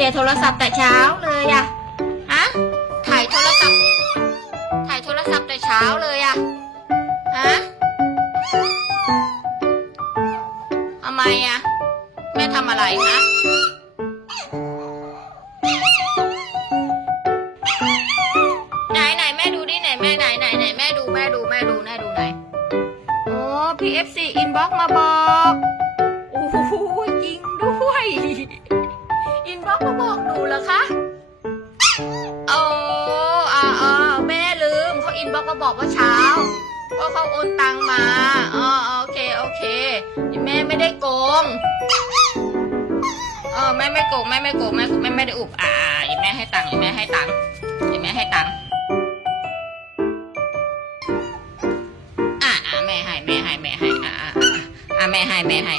เคโทรศัพท์แต่เช้าเลยอะฮะถ่ายโทรศัพท์ ถ่ายโทรศัพท์แต่เช้าเลยอะฮะทำไมอะแม่ทำอะไรฮะไหนไหนแม่ดูดิไหนแม่ไหนไหนไหนแม่ดูแม่ดูแม่ดูแม่ดูไหนโอ้ PFC inbox มาบอกโอ้โหจริงด้วย inbox มาบอกหนูเหรอคะโอ้อ่าอ่าแม่ลืมเขา inbox มาบอกว่าเช้าก็เขาโอนตังมาอ๋อโอเคโอเคแม่ไม่ได้โกงเออแม่ไม่โกงแม่ไม่โกงแม่แม่ไม่ได้อุบอ่าอีแม่ให้ตังค์อีแม่ให้ตังค์อีแม่ให้ตังค์อะอะแม่ให้แม่ให้แม่ให้อะอะอะอะแม่ให้แม่ให้